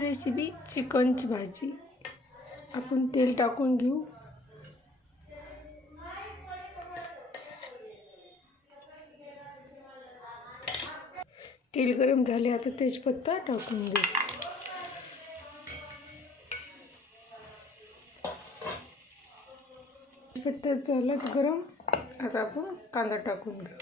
Recipe चिकनची भाजी. आपण तेल टाकून घेऊ. तेल गरम झाले, आता तेजपत्ता टाकून घेऊ. तेजपत्ता झाला गरम, आता आपण कांदा टाकून घेऊ.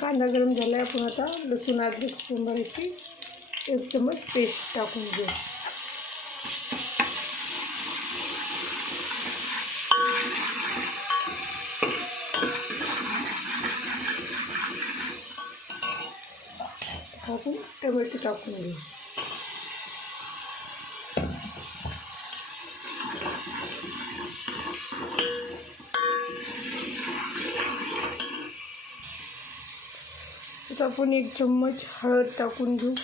कांदा गरम झाला, आपण आता लसूण अद्रक सांबाराची 1 चम्मच पेस्ट टाकून घेऊ. आपण टोमॅटो टाकून घेऊ. आता आपण 1 चम्मच हळद टाकून घेऊ.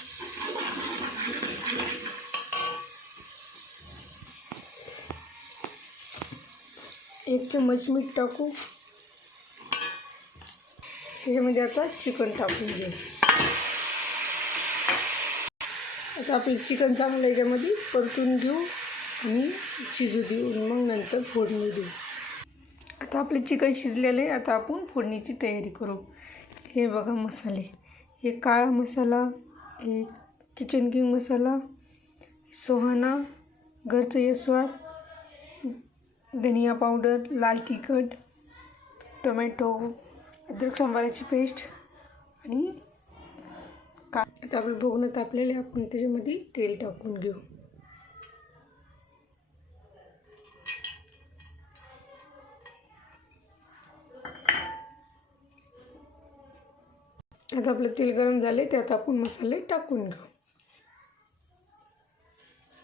एक चम्मच मीठ टाकू. त्याच्यामध्ये आता चिकन टाकून घेऊ. आता आपले चिकन चांगलं याच्यामध्ये परतून घेऊ आणि शिजू देऊ, मग नंतर फोडणी देऊ. आता आपले चिकन शिजलेले, आता आपण फोडणीची तयारी करू. हे बघा मसाले, हे काळा मसाला, हे किचन किंग मसाला, सोहाना, घरचं यशवार, धनिया पावडर, लाल तिखट, टोमॅटो, अद्रक सांबाराची पेस्ट आणि आता आपण बघून तापलेले, आपण त्याच्यामध्ये तेल टाकून घेऊ. आता आपलं तेल गरम झाले, त्यात आपण मसाले टाकून घेऊ.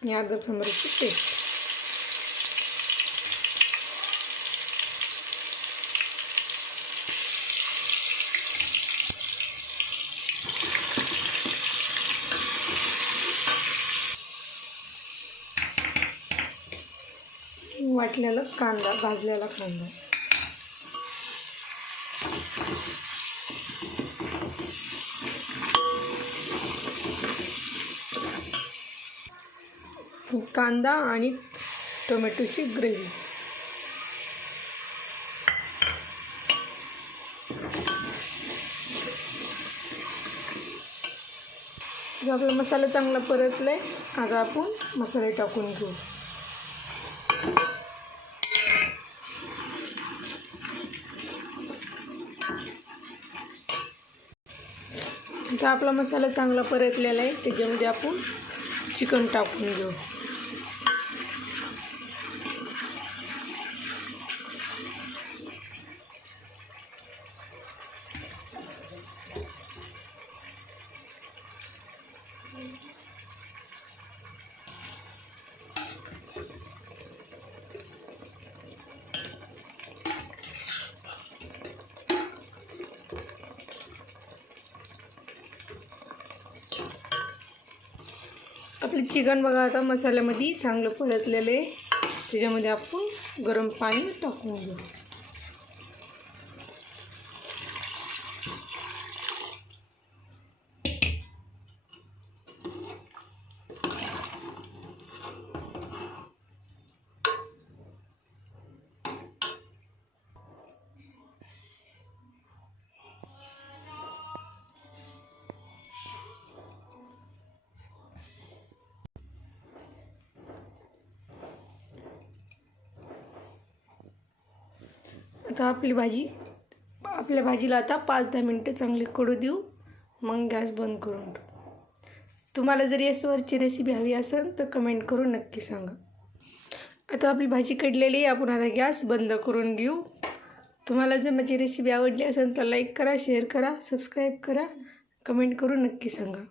आणि अद्रक सांबाराची पेस्ट. वाटलेला कांदा, भाजलेला कांदा. कांदा आणि टोमॅटोची ग्रेव्ही. आपला मसाला चांगला परतलाय, आता आपण मसाले टाकून घेऊ. आता आपला मसाला चांगला परतलेला आहे, त्याच्यामध्ये आपण चिकन टाकून घेऊ. आपले चिकन बघा आता मसाल्यामध्ये चांगलं परतलेले, त्याच्यामध्ये आपण गरम पाणी टाकून घेऊ. आता आपल्या भाजीला आता 5-10 मिनटं चांगली कढू देऊ, मग गॅस बंद करून. तुम्हाला जर यावरची रेसिपी हवी असेल तर कमेंट करून नक्की सांगा. आता आपली भाजी कढलेली आहे, आपण आता गॅस बंद करून घेऊ. तुम्हाला जर माझी रेसिपी आवडली असेल तर लाईक करा, शेअर करा, सबस्क्राईब करा, कमेंट करून नक्की सांगा.